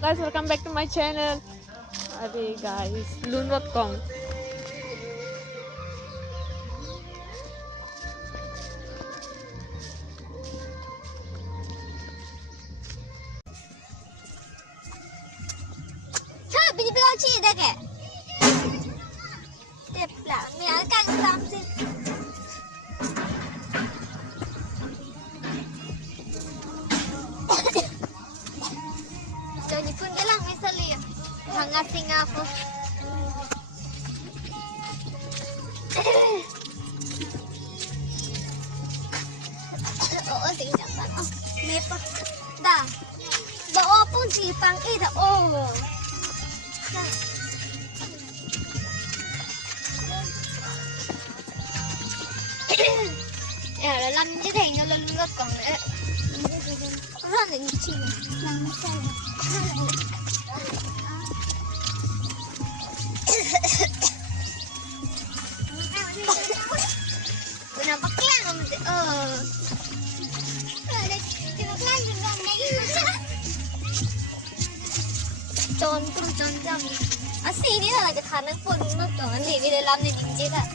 guys, welcome back to my channel. Aduh guys, lunot kong. Biji pelanci dah ke? Teplah, ni akan sampai. Jadi pun dia lah misalnya hangat Singapura. Oh, tinggal kan? Oh, ni apa? Dah. Bawa pun cipang dah. Oh. Ya, làm như thế nó lên lót còn nữa. Nó là những chi làm sao? Nó bắt lăng không? Tròn cũng tròn tròn. Asli ni lah kita nak pun nak tu, ni bila lam ni dinci tak.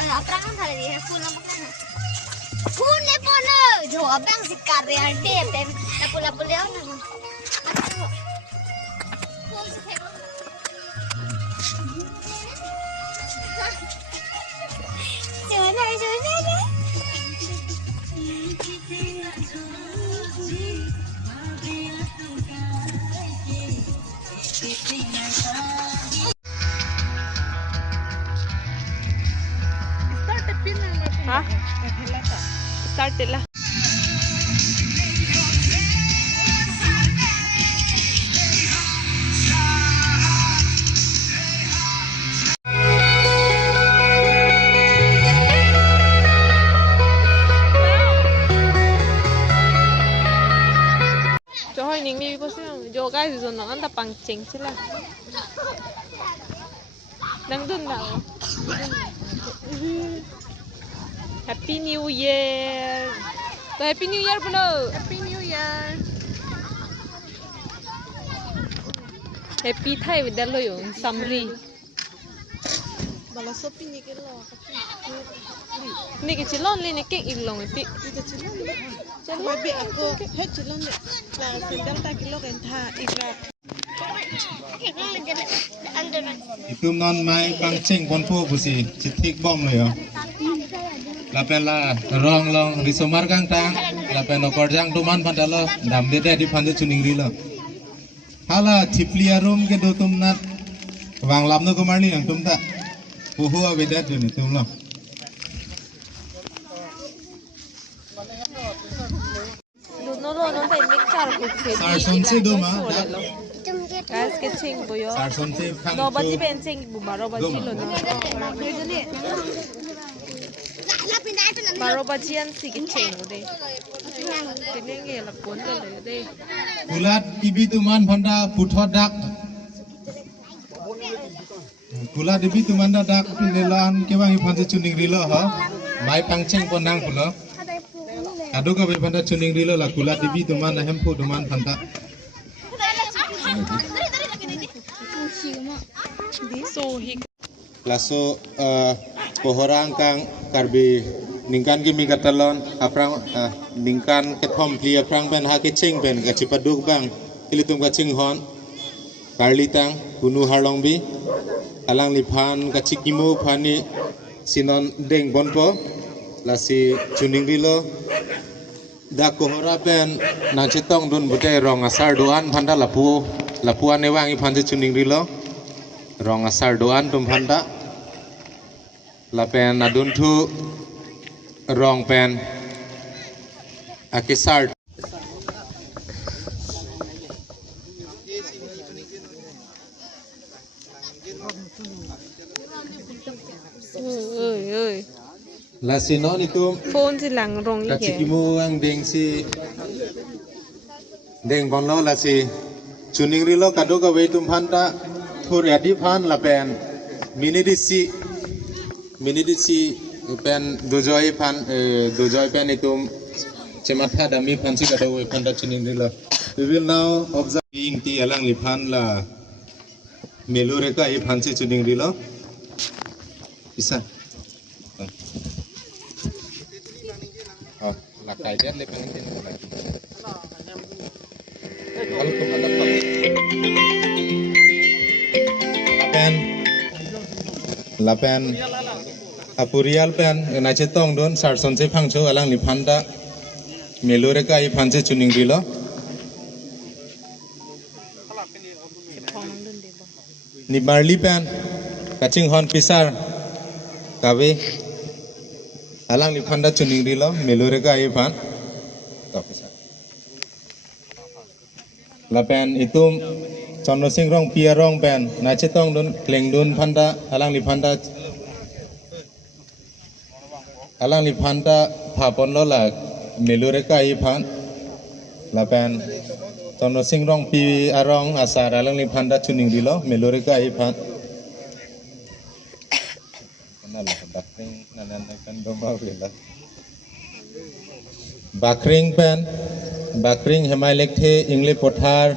Apa kan hari ni pun lam makan. Pun ni pun jo abang sikar dia dia pen, nak pula orang. Jangan. Hah? Start lah. Cho hỏi những đi có sao? Jo guys rồi nó ăn tập bằng chính chứ là. Đang đun nào? Happy New Year. So Happy New Year belum? Happy New Year. Happy Thai with the loyong Samri. Balas sopi ni ke lo. Ni ke cilon le ni kek ilong iti. Kita cilon le. Jadi babi aku he cilon le. Lah sendal tak kilo kan tha ikrat. Itu non mai pangcing bonpo busi citik bom le yo. Lapela rong long risomar kang tang lapeno korjang tuman pandalo dam dede di pandu chuning rilo hala chiplia room ke do tumnat wang lamno kumarni ang tumta puhu awedat duni tumlo No phải mixer cục thịt. Sarsonsi do ma Guys, cái ching boyo. sarsonsi khang No, but even ching bubaro ba chilo no. Baro ba chian si cái ching ude. Cái này nghe là cuốn rồi ude. kulat ibi tuman phanda puthodak kulat ibi tuman dak pinelan ke bang pandu chuning rilo ha mai pangcing ponang pulo adu ka phanda chuning rilo la kulat ibi tuman hempu tuman phanda So hi laso pohorang kang karbi ningkan ki migatalon aprang ningkan ke thom pli aprang ben ha ke ching ben ka chipaduk bang kilitum ka ching hon karlitang kunu harlongbi alang liphan ka chikimu phani sinon deng bonpo lasi chuning rilo da kohora ben na chetong dun bute rong asar doan phanda lapuan ewang i phanju chuning rilo rong asar doan tum phanda lapen adun thu rong pen akisar ơi la sinon itu phone si lang rong li ke. kacikimu ang deng si deng bonlo la si chuning rilo kado ka weitum phanta thur adi phan lapen minidisi pen dojoy pen itum cematha dami phansi kado we phanta chuning rilo We will now observe being ti alang lipan la melureka I phanse chuning rilo. Bisa. Oh, lakai dia lepen ini. Kalau tu ada apa? Lapen apurial pen nachetong don sarson se phangcho alang lipanda melureka I phanse chuning rilo. Ni barley pan kaching hon pisar kawe alang ni phanda chuning rilo melore ka ai pan to pisar la pan itum chonno sing rong pia rong pan na chetong don kleng don phanda alang ni phanda phapon lo la melore ka ai pan la pan Tono sing rong pi arong asar alang ni phanda chuning dilo melore ka ai phan kanal bakring nanan kan domba wela bakring pen bakring hemai lekthe ingle pothar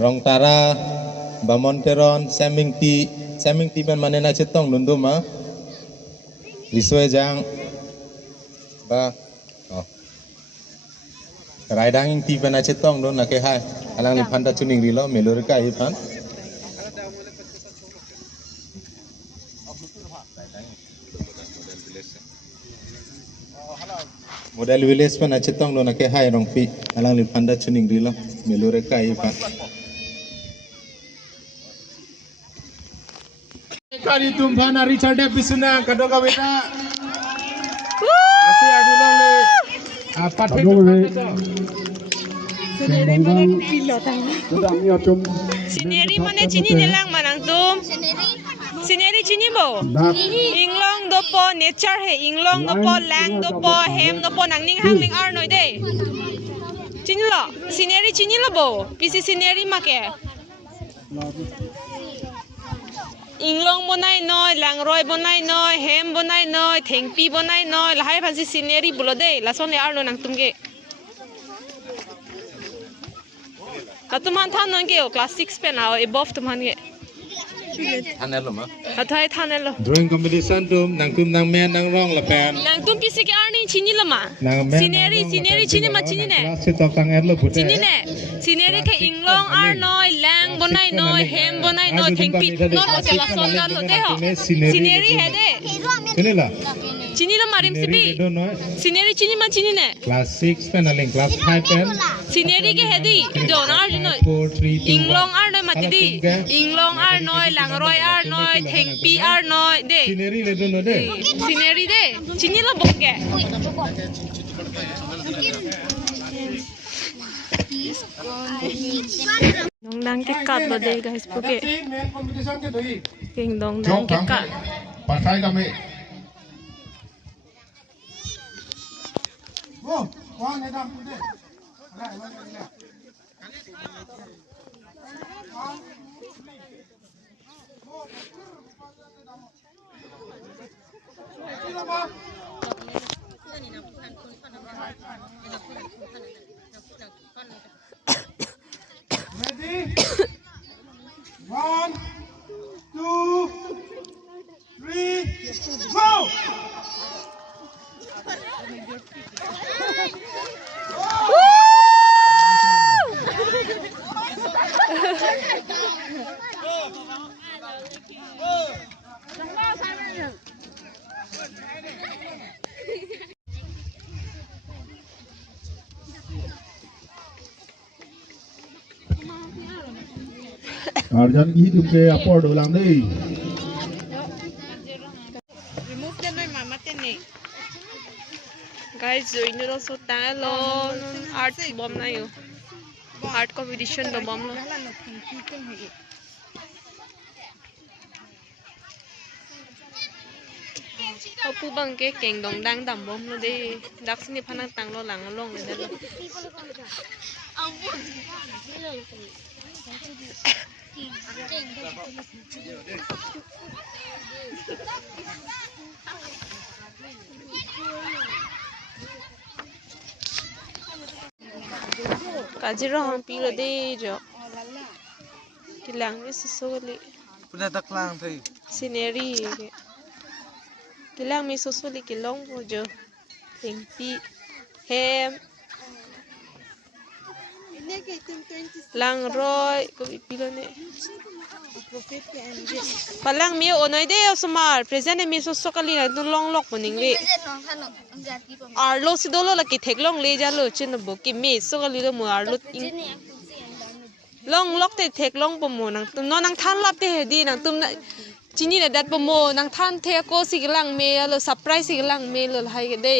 rong tara bamon teron saming ti pen mane na chetong nunduma liswe jang ba Raidang ti pana chetong don na ke hai alang ni phanda chuning rilo melor ka ai phan model village pana chetong don na ke hai rong pi alang ni phanda chuning rilo melor ka ai phan kali tumphana richard episuna kadoga beta ase adulong le Sineri mana cini nelang manang tum. Sineri cini bo. Inglong dopo nature he inglong dopo lang dopo hem dopo nang ning hang ling ar noi de. Cini lo. Sineri cini lo bo. Pisi sineri make. Inglong bonai noi, langroy bonai noi, hem bonai noi, thengpi bonai noi, lahai phansi sineri bulo de, lason le arno nang tumge. Katuman than nang ke class 6 pe na above tuman ge. Thanelo ma. Athai thanelo. Drawing competition tum nang men nang rong la pen. Nang tum pisi ke arni chini lama. Sineri chini ma chini ne. Se tok tang erlo pute. Chini ne. Sineri ke inglong ar noi, lang bonai noi, hem bonai noi, thengpi non o ke lason da lo de ho. Sineri he de. Kenela. Chini lo marim sibi. Sineri chini ma chini ne. Class 6 pen aling class 5 pen. Sineri ke hedi. Don ar noi. 4 3 2 Inglong ar noi matidi. Inglong ar noi, langroy ar noi, thengpi ar noi de. Sineri le dono de. Sineri de. Chini lo boke. Dong dang ke kat lo de guys boke. King dong dang ke kat. Pasai kami. Oh, wah nedam pude. Ready? 1, 2, 3, go! Arjan ki tumke apor dolang dei. Remove the noy mama tene. Guys, join lo so talo art bomb na yo. Art competition do bomb lo. Apu bang ke keng dong dang dam bomb lo de. Dak sini phanang tang lo lang long le de lo. Kajiro hang pi lo de jo. Kilang ni susuli. Punya taklang thay. Scenery. Kilang mi susuli kilong po jo. Tingpi. Hem. Ini ke item 20 Lang roy ko ipilo ne. profit ke anje. Palang mi onoy de sumar present mi susukali na dun long lok puning le. Bây giờ nó khăn nó jati ko. Arlo si dolo la ki theklong le ja lo chin bo ki mi sukali lo mo arlo Jadi ni aku sih yang dami. long lok te theklong po mo nang tum no nang than lap te he di nang tum na chini na dat po mo nang than the ko si lang me lo surprise si lang me lo hai ge de.